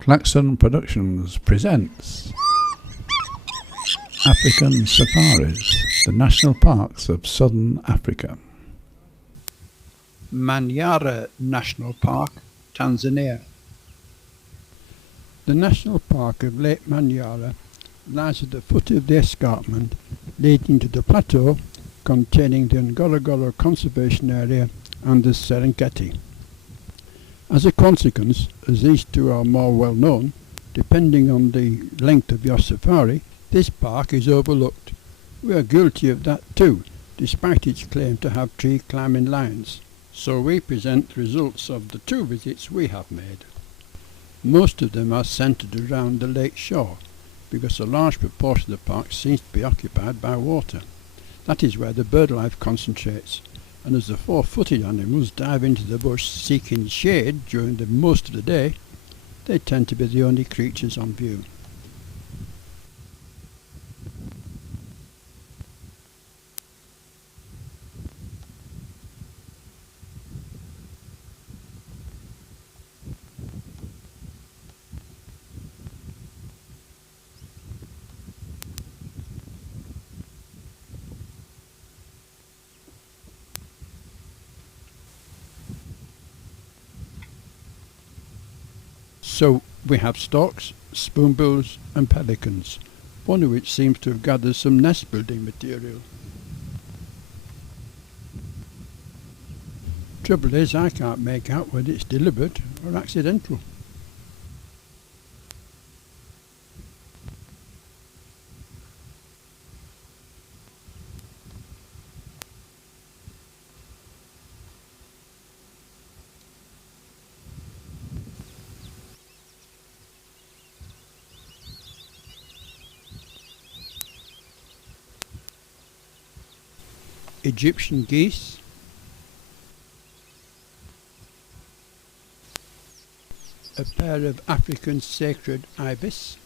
Klaxon Productions presents African Safaris, the National Parks of Southern Africa. Manyara National Park, Tanzania. The National Park of Lake Manyara lies at the foot of the escarpment leading to the plateau containing the Ngorongoro Conservation Area and the Serengeti. As a consequence, as these two are more well known, depending on the length of your safari, this park is overlooked. We are guilty of that too, despite its claim to have tree climbing lions. So we present the results of the 2 visits we have made. Most of them are centred around the lake shore, because a large proportion of the park seems to be occupied by water. That is where the bird life concentrates, and as the 4-footed animals dive into the bush seeking shade during most of the day, they tend to be the only creatures on view. So we have storks, spoonbills and pelicans, one of which seems to have gathered some nest building material. Trouble is, I can't make out whether it's deliberate or accidental. Egyptian geese, a pair of African sacred ibis,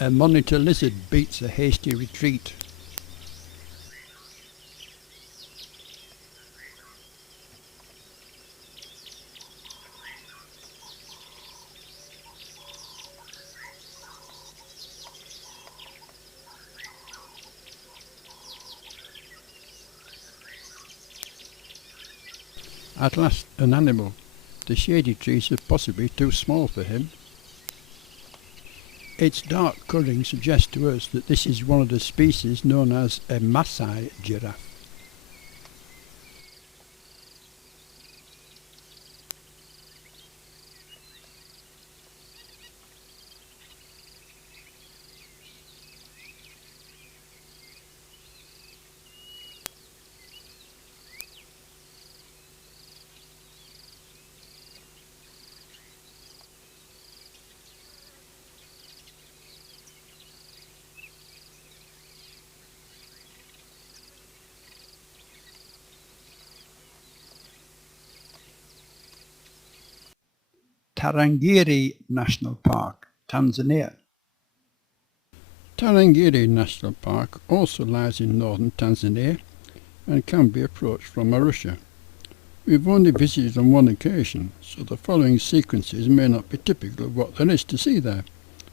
a monitor lizard beats a hasty retreat. At last, an animal. The shady trees are possibly too small for him. Its dark colouring suggests to us that this is one of the species known as a Maasai giraffe. Tarangire National Park, Tanzania. Tarangire National Park also lies in northern Tanzania and can be approached from Arusha. We've only visited on one occasion, so the following sequences may not be typical of what there is to see there,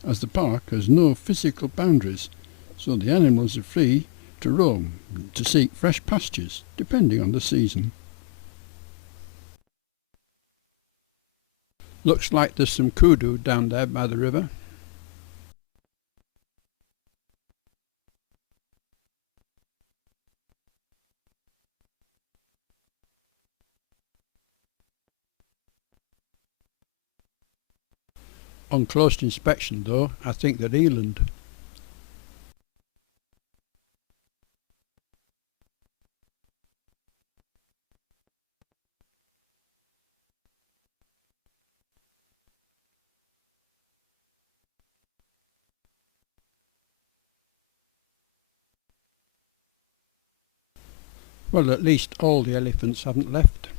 as the park has no physical boundaries, so the animals are free to roam to seek fresh pastures, depending on the season. Looks like there's some kudu down there by the river. On close inspection though, I think they're eland. Well, at least all the elephants haven't left.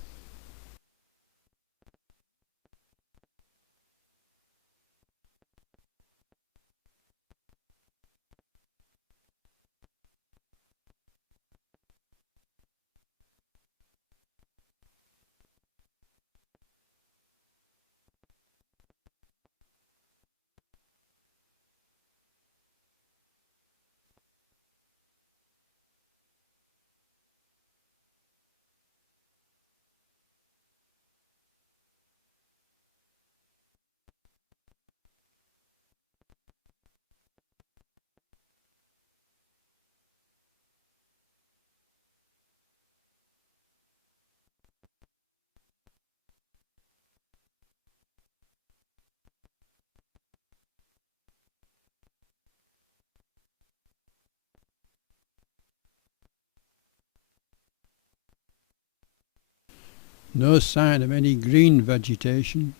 No sign of any green vegetation.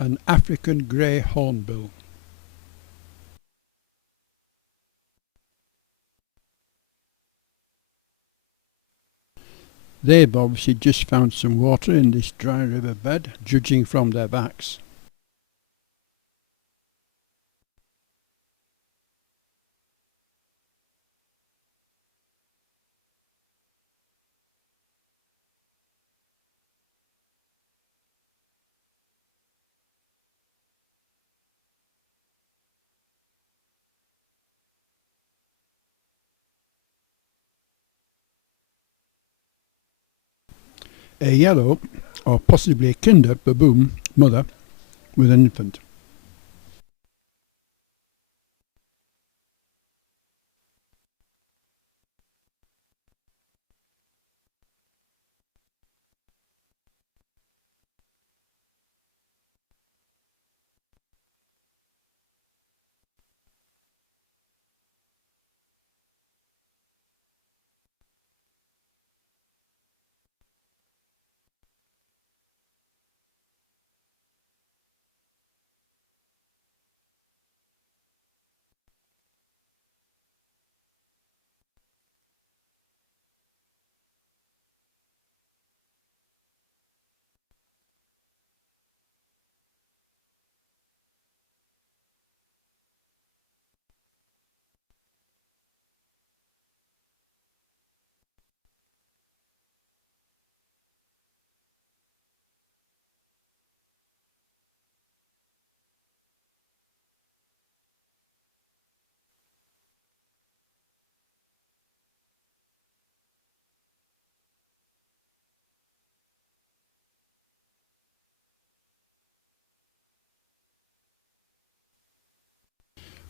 An African grey hornbill. They've obviously just found some water in this dry river bed, judging from their backs. A yellow, or possibly a kinder baboon mother with an infant.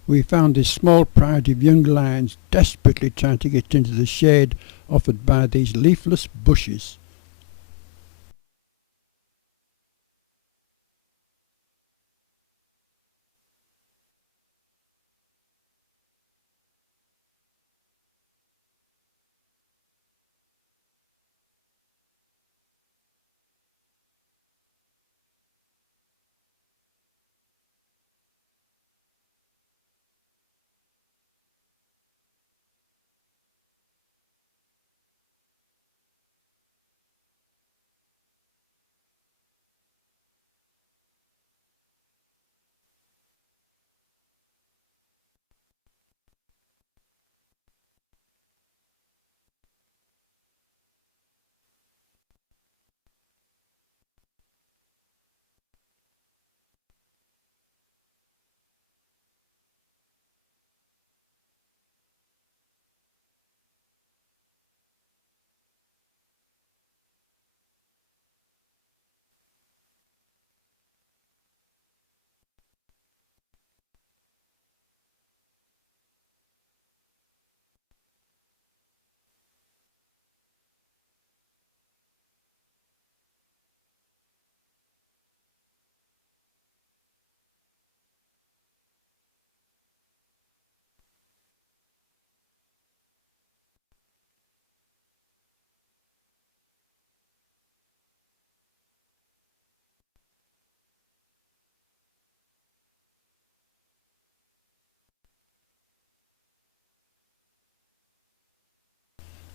We found this small pride of young lions desperately trying to get into the shade offered by these leafless bushes.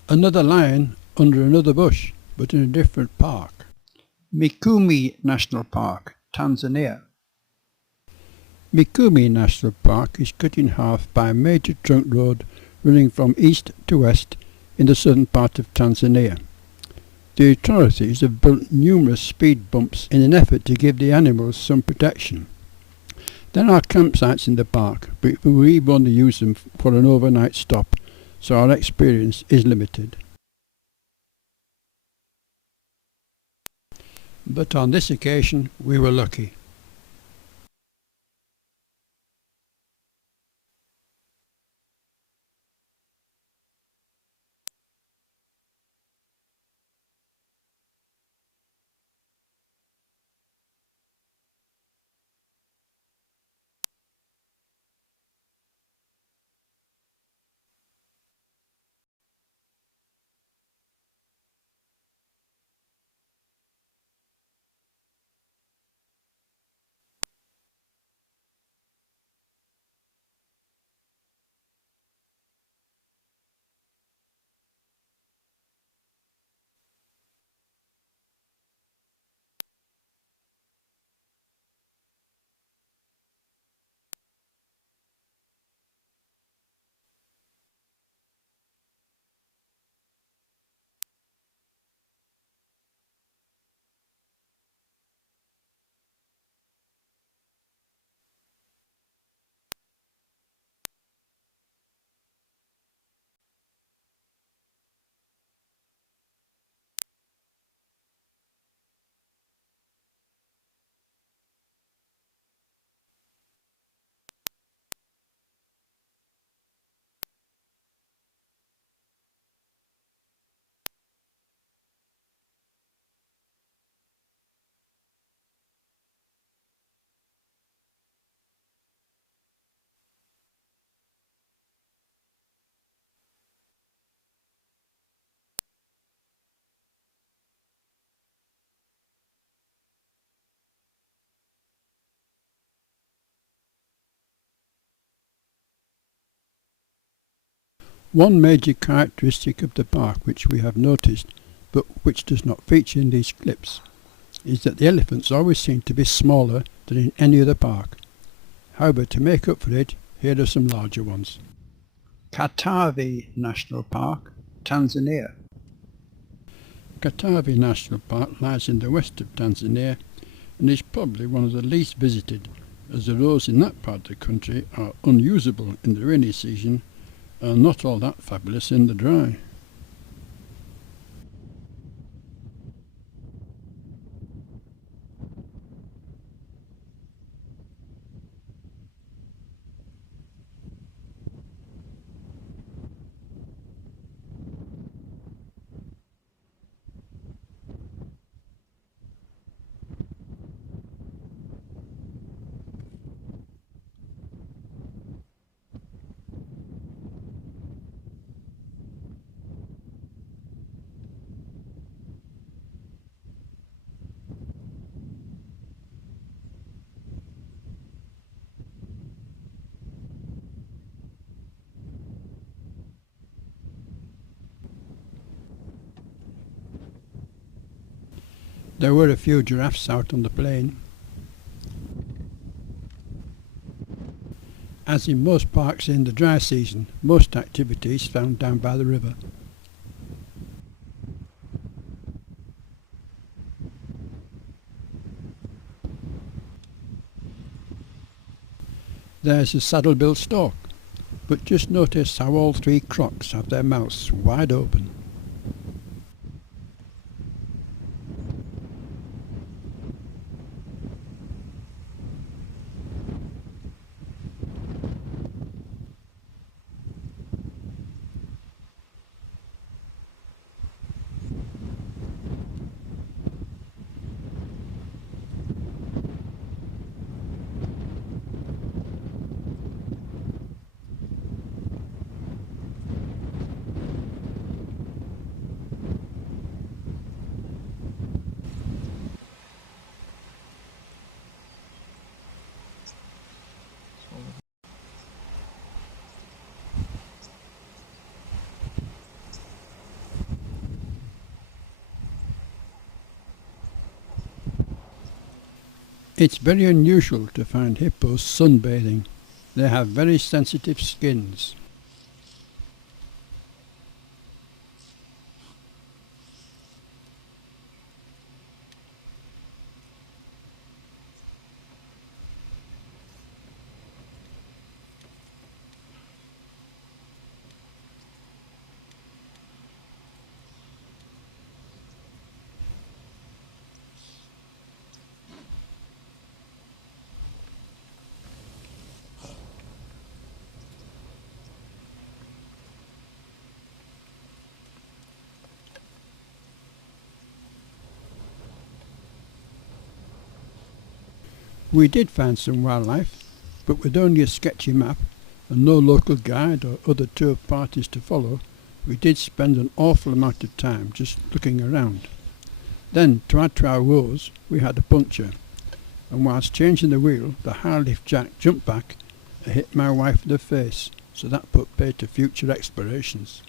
Another lion under another bush, but in a different park. Mikumi National Park, Tanzania. Mikumi National Park is cut in half by a major trunk road running from east to west in the southern part of Tanzania. The authorities have built numerous speed bumps in an effort to give the animals some protection. There are campsites in the park, but we've only used them for an overnight stop, so our experience is limited. But on this occasion we were lucky. One major characteristic of the park which we have noticed, but which does not feature in these clips, is that the elephants always seem to be smaller than in any other park. However, to make up for it, here are some larger ones. Katavi National Park, Tanzania. Katavi National Park lies in the west of Tanzania and is probably one of the least visited, as the roads in that part of the country are unusable in the rainy season and not all that fabulous in the dry. There were a few giraffes out on the plain. As in most parks in the dry season, most activity is found down by the river. There's a saddle-billed stork, but just notice how all three crocs have their mouths wide open. It's very unusual to find hippos sunbathing. They have very sensitive skins. We did find some wildlife, but with only a sketchy map and no local guide or other tour parties to follow, we did spend an awful amount of time just looking around. Then, to add to our woes, we had a puncture, and whilst changing the wheel, the high lift jack jumped back and hit my wife in the face, so that put pay to future explorations.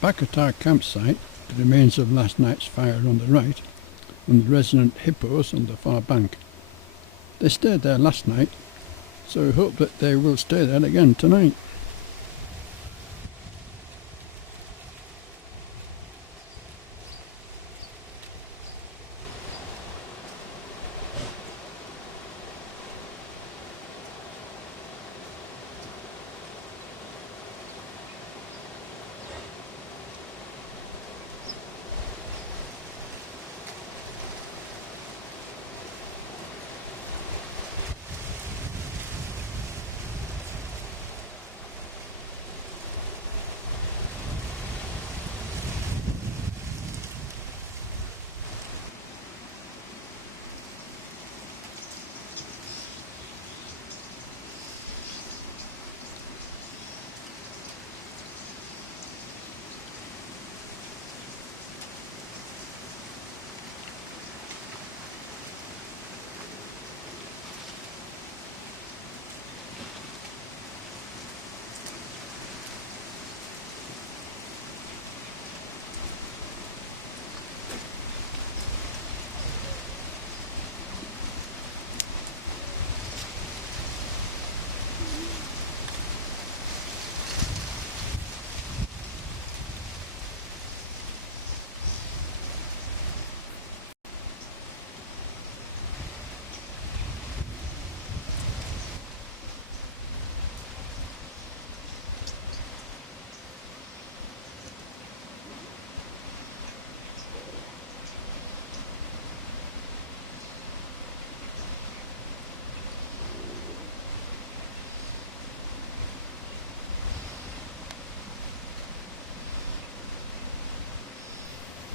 Back at our campsite, the remains of last night's fire on the right, and the resident hippos on the far bank. They stayed there last night, so we hope that they will stay there again tonight.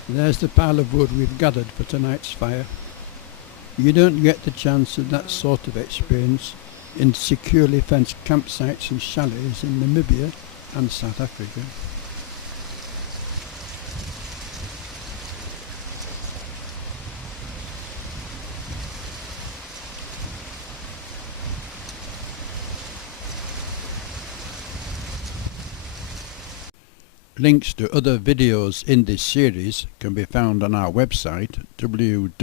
There's the pile of wood we've gathered for tonight's fire. You don't get the chance of that sort of experience in securely fenced campsites and chalets in Namibia and South Africa. Links to other videos in this series can be found on our website www.clack.dk.